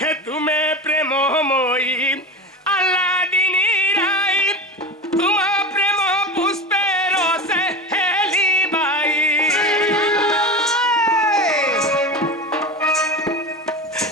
হে তুমি প্রেমময়ী আল্লাদিনী রাই তোমা প্রেম পুষ্পে রসে হেলি বাই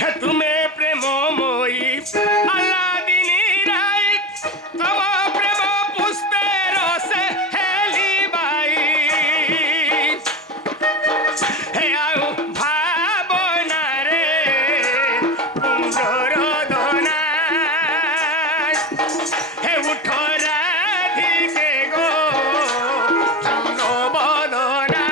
হে তুমি প্রেমময়ী আল্লাদিনী রাই তোমা প্রেম পুষ্পে রসে হেলি বাই হে আউ ভাবনা রে কুঞ্জর দনা হে উঠো রাধিকে গো চন্দ্রবদনা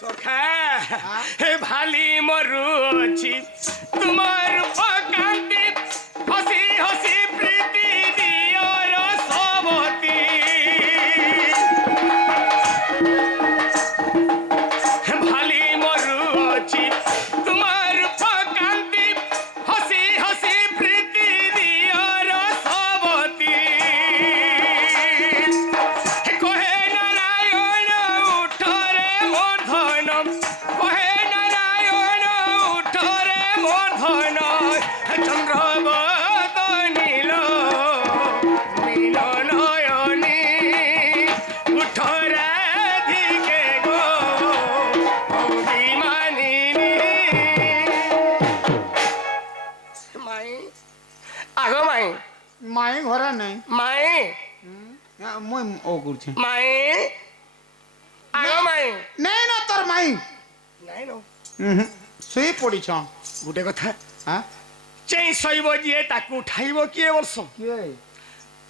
সখা হে ভালি মরুছি তোমার কান্তি হসি হসি প্রীতি দিও রসবতী হে ভালি মরুছি তোমার কান্তি হসি হসি প্রীতি দিও রসবতী হে কহে নারায়ণ উঠরে মূর্ধন কহে নারায়ণ উঠরে মূর্ধন চন্দ্রবদনীল মিলনয়নী উঠ রাধিকে গো অভিমানিনী মাই আগো মাই মাই ঘরে নাই মাই মই ও করছি মাই আগো মাই নাই না তোর মাই নাই নো শুই পড়িছ গোটে কথা হ্যাঁ চেই শৈব যিয়ে তাকে উঠাইব কিয়ে বলছ কিଏ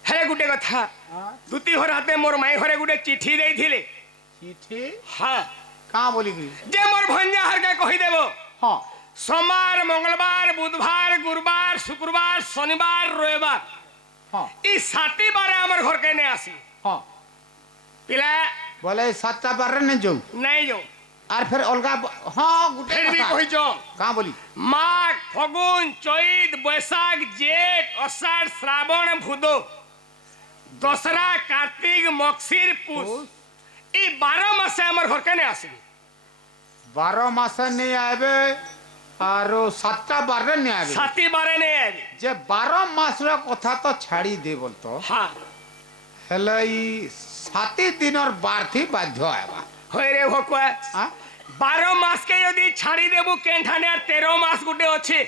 হে গোটে কথা হ্যাঁ দুতি ঘর হাতে মোর মাই ঘরে গোটে চিঠি ଦେଇଥିଲେ চিঠি হ্যাঁ কাঁ বলিকি যে মোর ভঞ্জা হরকে কহিদেব হ্যাঁ সোমবার মঙ্গলবার বুধবার গুরুবার শুক্রবার শনিবার রবিবার হ্যাঁ এই 7টি বারে আমার ঘরকে নে আসি হ্যাঁ পিলা বলে 7টা বারে নে যাও নাই যাও আর ফের অলগা হ্যাঁ গুটে ফের বি কহিছ কাঁ বলি মাঘ ফাগুন চৈত বৈশাখ জেঠ অষাঢ় শ্রাবণ ভুদ দশরা কার্তিক মকশির পুষ এই 12 মাসে আমার ঘরকে নে আসবি 12 মাসে নেই আইবে আর 7টা বারে নে আইবে 7টি বারে নে আবি যে 12 মাসর কথা তো ছাড়ি দে বলতো হ্যাঁ হেলে ই 7 দিনর বারথি বাধ্য আইবা হই রে ভকুয়া হ্যাঁ 12 মাস কে যদি ছাড়ি দেবু কেনঠানে আর 13 মাস গুটে আছে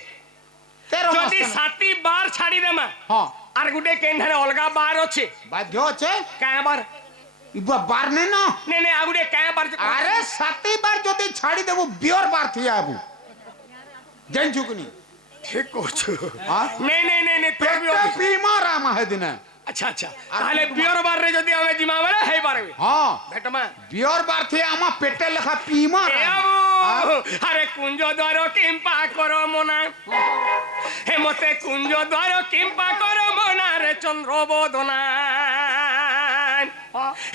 13 মাস যদি 7টি বার ছাড়ি দেমা হ্যাঁ আর গুটে কেনঠানে অলগা বার আছে বাধ্য আছে কাঁ বার ইবা বার নেই না নে নে আগুটে কাঁ বার আরে 7 বার যদি ছাড়ি দেবু বিয়র বারথি আইবু জানছু কিনি ঠিক কইছো হ্যাঁ নে নে নে নে তোর বি পেটে বিমার আমা হেদিনা আচ্ছা আচ্ছা তাহলে বিয়র বার রে যদি আমি জিমা বলে হেই পারবে হ্যাঁ ভেটমা বিয়র বারথি আমা পেটে লেখা পিমার এ বাবু আরে কুঞ্জ দ্বার কিম্পা কর মনা হে মতে কুঞ্জ দ্বার কিম্পা কর মনা রে চন্দ্রবদনা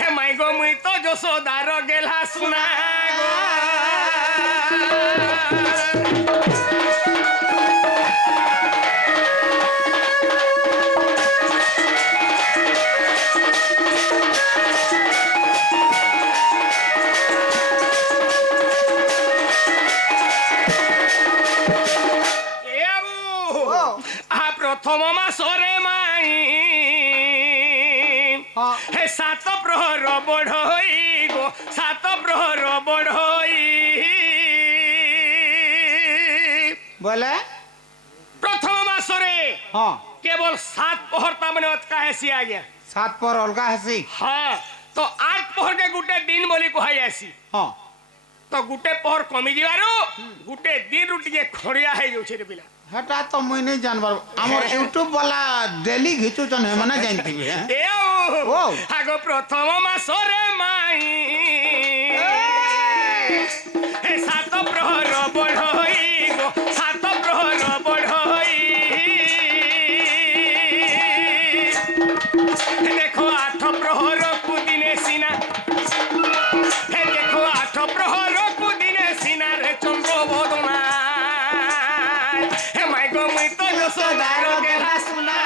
হে মাই গো মুই তো যশোদার গেলা শুনা গো এ বাবু প্রথম মাসরে মাই হ্যাঁ হে 7 প্রহর বড়ই গো 7 প্রহর বড়ই বলে প্রথম মাসরে হ্যাঁ কেবল 7 প্রহর তা মানে অতকা হেসি আ গয়া 7 পর অলগা হেসি হ্যাঁ তো 8 প্রহর কে গুটে দিন বলি কহাই আসি হ্যাঁ তো গুটে প্রহর কমি যাবারু গুটে দিন রু টিকে খড়িয়া হই যাଉଛି রে পিলা হেটা তো মুই নাই জানবার আমার ইউটিউব वाला ডেলি ঘিচুচন হে মানে জানতিবি হ্যাঁ এ ও আগো প্রথম মাসরে মাই হে 7 প্রহর বড়ই গো 7 প্রহর বড়ই দেখো 8 প্রহর কুদিনে সিনা হে দেখো 8 প্রহর কুদিনে সিনা রে চন্দ্রবদনা हे माय गो मुई तो यशोदार गेला सुना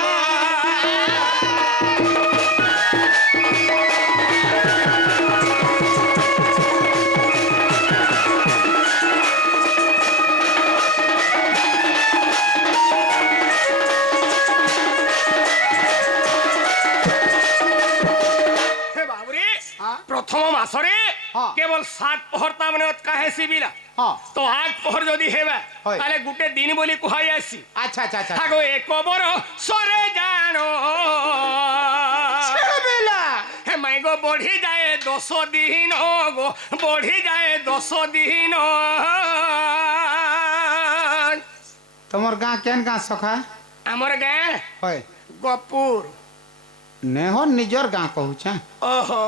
गो प्रथम मासरे केवल 7 पहरता माने काहे सिबिला तो 8 पहर जदी हेबा ताले गुटे दिन बोली कुहाई आसी अच्छा अच्छा अच्छा हागो एक बर सरे जानो छेबेला हे माई गो बढ़ी जाए 10 दिन गो बढ़ी जाए 10 दिन तमर गां केन गां सखा हमर गां होय गपुर नेहो निजर गां कहूछ ओहो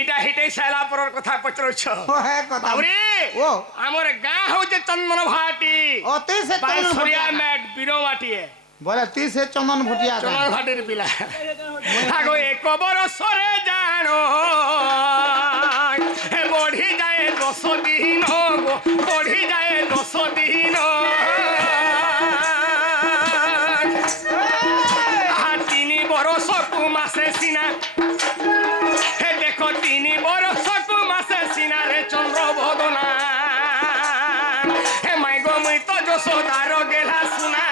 इटा हिटे साला पर कथा पचरोछ ओहे कथा बाबरे ओ हमर गां हो जे चंदन भाटी ओते से चंदन सूर्या भटिया मैट बिरो माटी है बोले ती से चंदन भटिया चंदन भाटी रे पिला हागो एक बरस रे जानो हे बढ़ी जाए 10 दिन गो बढ़ी जाए 10 दिन मासे सीना हे देखो 3 बरस को मासे सीना रे चंद्र बदना हे माई गो मुई तो यशोदार गेला सुना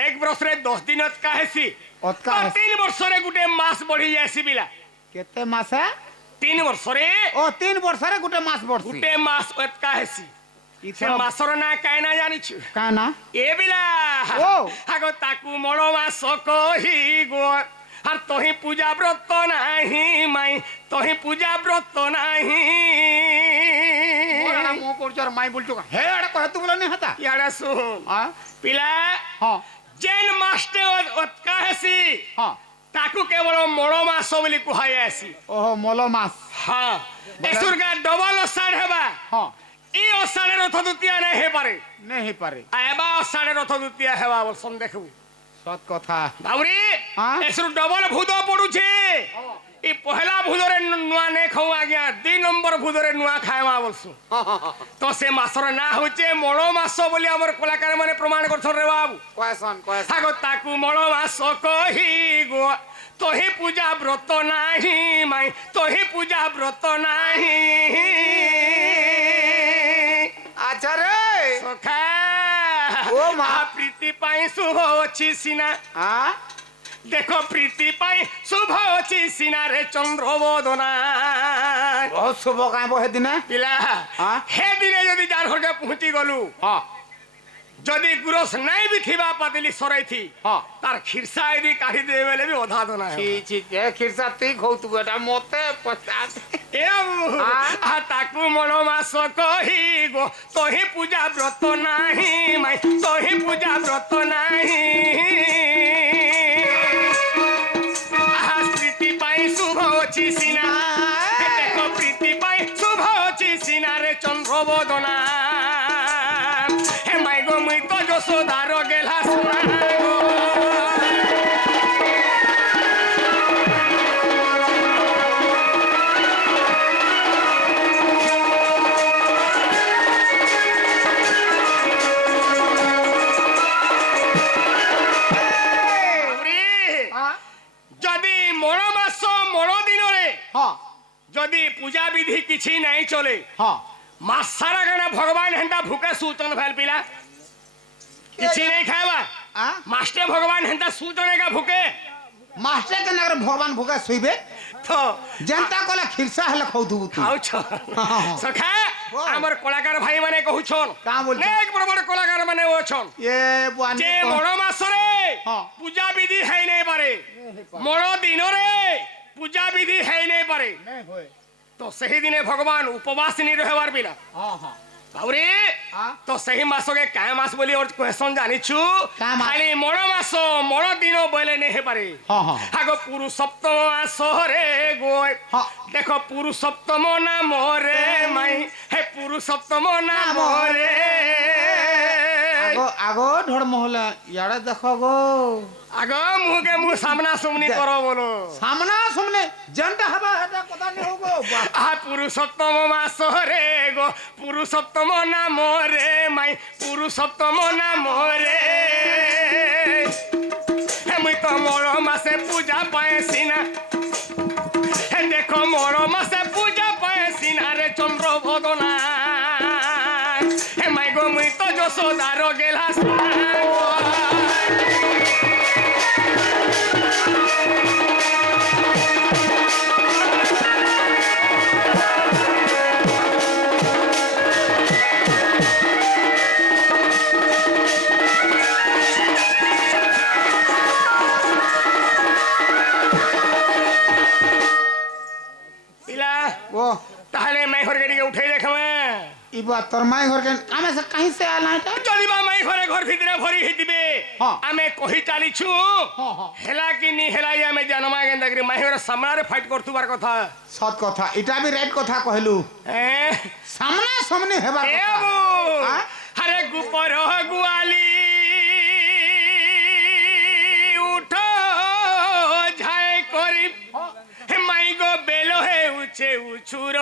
एक बरस रे 10 दिन काहे सी ओतका 3 वर्ष रे गुटे मास बढ़ी जासी बिला केते मास है 3 वर्ष रे ओ 3 वर्ष रे गुटे मास बढ़सी गुटे मास ओतका हेसी से मासर ना काहे ना जानि छु का ना ए बिला ओ हागो ताकू मळो मास कहि गो आर तोही पूजा व्रत नाही माई तोही पूजा व्रत नाही मोरा मो कोचर माई बोलतो का हे अडा कह तू बोला नहीं हता याडा सुन हां पिला हां जेन मास्टे ओतका हेसी हां ताकू केवल मळो मास बोली कुहाय आसी ओहो मोलो मास हां एसुर का डबल साड हेबा हां ई ओसाडे रथ दुतिया नहीं हे पारे नहीं पारे आबा ओसाडे रथ दुतिया हेबा बोल सम देखबू सत कथा बाबरी हां एसुर डबल भूदो पडू छे ई पहला भूदरे नुआ ने खाऊ आ गया 2 नंबर भूदरे नुआ खाएवा बोलसु तो से मासर ना होचे मळो मास बोली हमर कलाकार माने प्रमाण करथर रे बाबू क्वेश्चन हागो ताकू मळो मास कहि गो तोही पूजा व्रत नाही माई तोही पूजा व्रत नाही अच्छा रे सखा ओ मा प्रीति पाई शुभ अछि सिना हां देखो प्रीति पाई शुभ अछि सिना रे चंद्र बदना बहुत शुभ काए बहे दिने पिला हां हे दिने जदी जार होके पहुंची गलु हां जदी गुरस नाही भी थिबा पातली सराई थी हां तार खिरसा यदि काढी दे बेले भी ओधा दना है छी ए खिरसा ती खौतु बेटा मोते पचास ए आ ताकू मनो मास कहि गो तोही पूजा व्रत नाही माई तोही पूजा व्रत नाही आ स्थिति पाई शुभ अछि सिना देखो प्रीति पाई शुभ अछि सिना रे चंद्र बदना हे माई गो मुई तो यशोदार गेला सुना गो जदि पूजा विधि किछि नहीं चले हां मासारा गणा भगवान हेंता भूखे सूतन भेल पिला किछि नहीं खाएबा हां मास्टर भगवान हेंता सूतने का भूखे मास्टर के नगर भगवान भूखे सुइबे तो जनता कोला खिरसा हले खौदु तू आउ छ सखा हमर कलाकार भाई माने कहू छन का बोल नेक बड़ बड़ कलाकार माने ओ छन ये बुआनी जे मोड़ मासरे पूजा विधि है नहीं पारे मोड़ दिन रे पूजा विधि है नहीं पारे नहीं होए तो सही दिने भगवान उपवास नहीं रहवार बिना हां हां বাবুরে हाँ? তো সেই মাসকে কায় মাস বলি ওর কোয়েশন জানিছু কায় মাস? খালি মণ মাস মণ দিন বলে নে হে পারে हाँ हाँ আগো পুরুষোত্তম মাস রে গো हाँ। দেখো পুরুষোত্তম নাম রে মাই হে পুরুষোত্তম নাম রে আগো আগো ঢোড় মহলে ইয়ারে দেখো গো আগো মুখে মুখ সামনা সুমনি করো বলো সামনা সামনে যেনটা হবা এটা কথা নি হোগো আ পুরুষোত্তম মাস রে গো পুরুষোত্তম নাম রে মাই পুরুষোত্তম নাম রে হে মুই তো মর মাসে পূজা পাইছি না হে দেখো মর মাসে পূজা পাইছি না রে চন্দ্র ভদনা হে মাই গো মুই তো যশোদার গেলা পিলা वो তাহলে মাই ঘর গাড়িকে উঠে দেখবে इबा तोर माई घर के आमे से कहीं से आला है যদি বা মাই ঘরে ঘর ভিতরে ভরি হইতিবে হ্যাঁ। আমি কহি চালিছু হ্যাঁ, হ্যাঁ। হেলা কি নি হেলা আমি জানমা গেন্দা করি মাই ঘরে সামনারে ফাইট করতুবার কথা सत कथा इटा भी राइट कथा कहलु হ্যাঁ सामना सामने हेबार এ कथा বু हाँ? আরে গুপর গুয়ালি উঠো ঝাই করি হে মাই গো বেলো হে উছে উছুর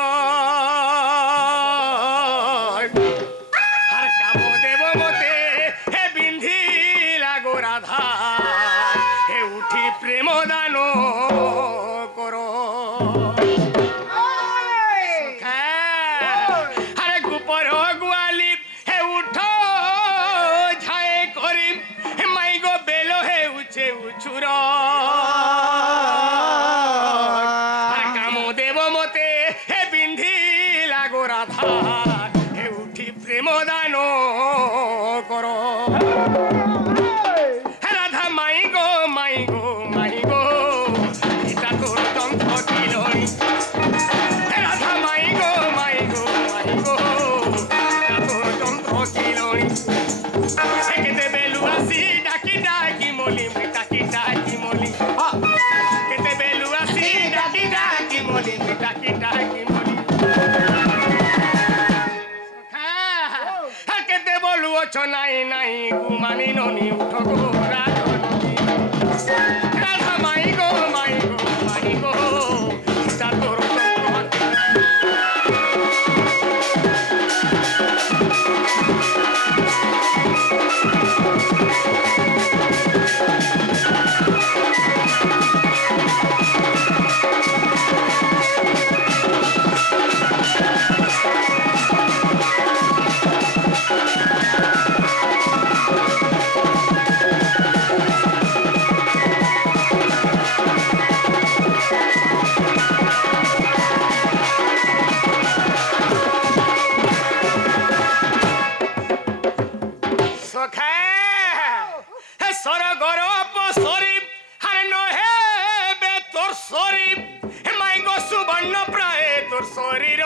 আর কাবো দেব মতে হে বিন্ধি লাগো রাধা হে উঠি প্রেম দান করো আরে গুপর গুয়ালি হে উঠো ঝাই করি হে মাই গো বেলো হে উছে উছুর আর কামো দেব মতে হে বিন্ধি লাগো রাধা হে উঠি প্রেম দান করো হে রাধা মাই গো মাই গো মাই গো এটা তোর যন্ত্র কিলই হে রাধা মাই গো মাই গো মাই গো এটা তোর যন্ত্র কিলই কেতে বেলু আসি ডাকি ডাকি মলি ডাকি ডাকি মলি हाँ কেতে বেলু আসি ডাকি ডাকি মলি ডাকি ডাকি মলি হ্যাঁ কেতে বলু অছো নাই নাই গুমানি ননি উঠো গো রাজননী রাধা মাই গো মাই গো মাই গো এটা তোর যন্ত্র সখা হে সরগর অপসরি হারে নহে বে তোর শরীর হে মাই গো সুবর্ণ প্রায় তোর শরীর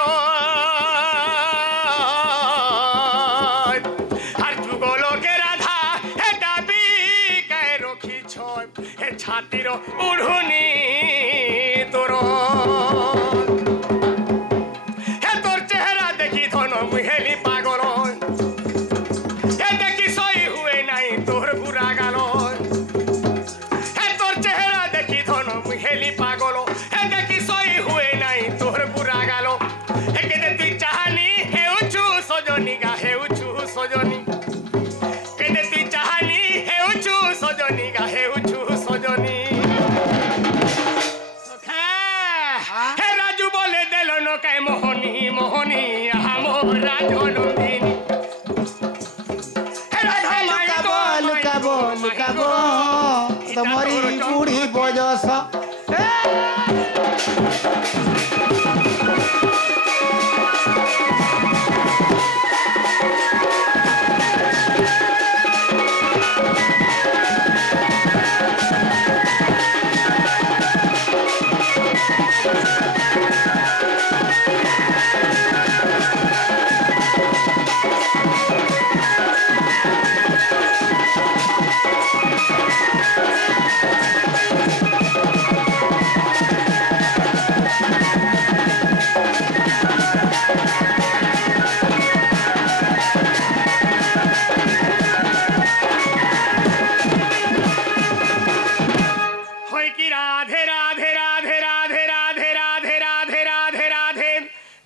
আর যুগলকে রাধা হে দাবি কায় রখিছ হে ছাতির উড়ুনি তোর হে তোর চেহারা দেখি ধন মুহেলি পাগল হে দেখি সই হুয়ে নাই তোর বুড়া গাল হে তোর চেহারা দেখি ধন মুহেলি পাগল হে দেখি সই হুয়ে নাই তোর বুড়া গাল হে কেতে তুই চাহানি হেউছু সজনী গা হেউছু সজনী কেতে তুই চাহানি হেউছু সজনী গা হেউছু সজনী হে রাজু বলে দেল নকায় মোহনী মোহনী আহামো রাজনন্দিনী হে রাধা মাই গো लुकाबो लुकाबो तुम्हारी बूढ़ी बजस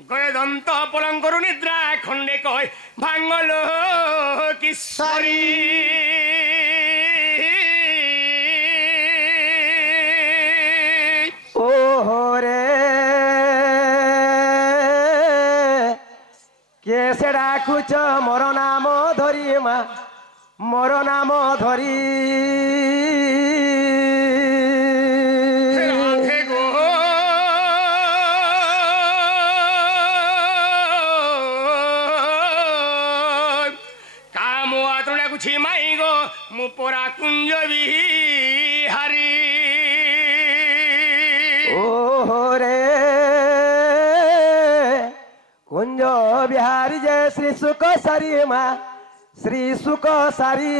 গয়ে দন্ত পলঙ্করু নিদ্রা খণ্ডে কয় ভাঙ্গল কিশোরী ও রে কে সে ডাকুছ মোর নাম ধরি মা মোর নাম ধরি রাধে গো কাম আতর ডাকুছি মাই গো মু পরা কুঞ্জ বিহারি ও রে কুঞ্জ বিহারি যে শ্রী সুখ সারি মা শ্রী সুখ সারি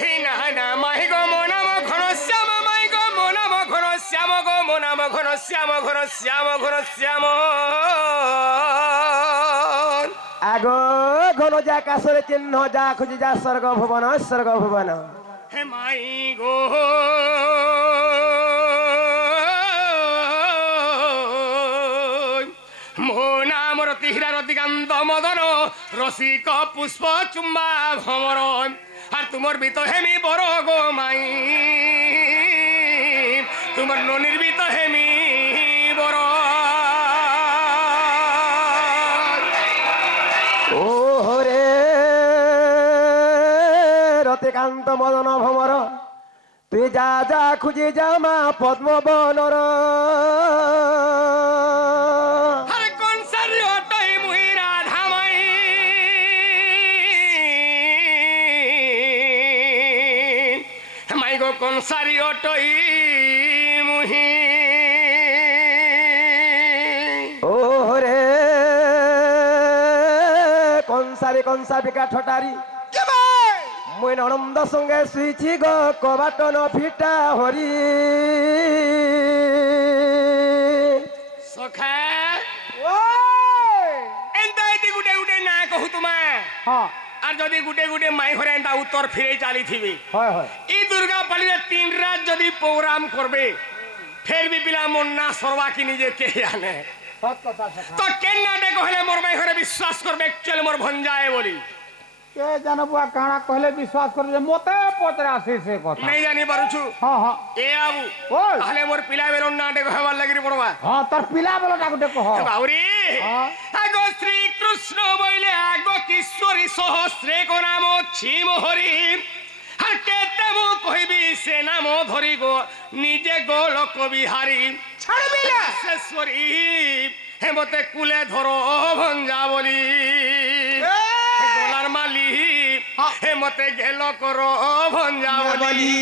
হে না না মাই গো মো নাম ঘন শ্যাম মাই গো মো নাম ঘন শ্যাম গো মো নাম ঘন শ্যাম ঘন শ্যাম ঘন শ্যাম আগো ঘন যা কাশরে চিহ্ন যা খুঁজি যা স্বর্গ ভুবন হে মাই গো মো নাম রতি হীরা রতিকান্ত মদন রসিক পুষ্প চুম্বা ভমর আর তোমার বিত হেমি বড় গো মাই তোমার ননির্বিত হেমি বড় ও রে রতিকান্ত মদন ভমর তুই যা যা খুঁজি যা মা পদ্মবনর আরে কোন সারি অটই মুই রাধা মাই মাই গো কোন সারি অটই মুহি ও রে কনসা বিকা ঠটারি মুই ননন্দ সঙ্গে শুইছি গো কবাটন ফিটা হরি সখা এন্তা এটি গুটে গুটে না কহু তোমা হ্যাঁ আর যদি গুটে গুটে মাই ঘরে এন্তা উত্তর ফিরে চালি থিবি হয় হয় এই দুর্গা পালিরে 3 রাত যদি প্রোগ্রাম করবে ফের বি পিলা মন না সরবা কি নিজে কে জানে সৎ কথা সখা তো কেন নাটে কহলে মোর মাই ঘরে বিশ্বাস করবে একচুয়ালি মোর ভঞ্জায় বলি কে জানো বুয়া কাଣା কহলে বিশ্বাস করে যে মতে পচরা আসি সে কথা নাই জানি পারুছু হ্যাঁ হ্যাঁ এ আবু ওই তাহলে মোর পিলা বেলন নাটে কহবার লাগি পড়বা হ্যাঁ তোর পিলা বেলাটা গোটে কহ বাউরি হ্যাঁ। আগো শ্রীকৃষ্ণ বইলে আগো কিশোরী সহস্রে কো নাম ছিম হরি আর কেতে মো কহিবি সে নাম ধরি গো নিজে গোলক বিহারি ছাড়বি না শেশ্বরী হে মতে কুলে ধরো ভঞ্জা বলি গোলার মালি হে মতে গেল করো ভঞ্জা বলি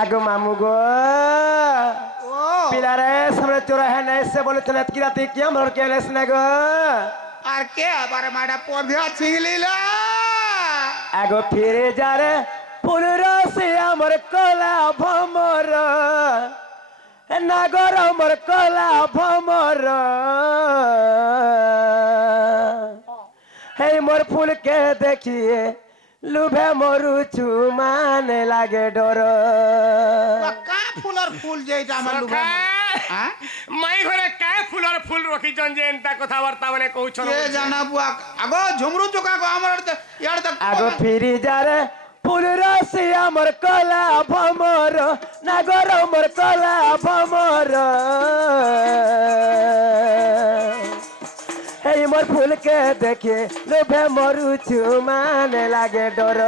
আগো মামু গো পিলারে সামনে চোরা হ্যাঁ এসে বলেছিল কি রাতে কি আমার কেলেস না গো আর কে আবার মাডা পভিয়া ছিংলিলা আগো ফিরে যারে পুনরসে আমার কলা ভমর নাগর আমার কলা ভমর হে মোর ফুলকে দেখিয়ে লুভে মরুছু মানে লাগে ডর কা ফুলর ফুল যেটা আমার লুভা হ্যাঁ মাই ঘরে কায় ফুলর ফুল রখিছন যে এন্তা কথাবার্তা মানে কହୁছন কে জানা বুয়া আগো ঝুমরু চোকা গো আমার ইয়ার তক আগো ফিরি যারে ফুল রসি আমার কলা ভমর নাগর আমার কলা ভমর এই মোর ফুলকে দেখে লোভে মরুছু মানে লাগে ডর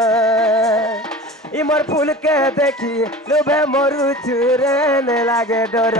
ইমর ফুলকে দেখি লোভে মরুছু রে লাগে ডর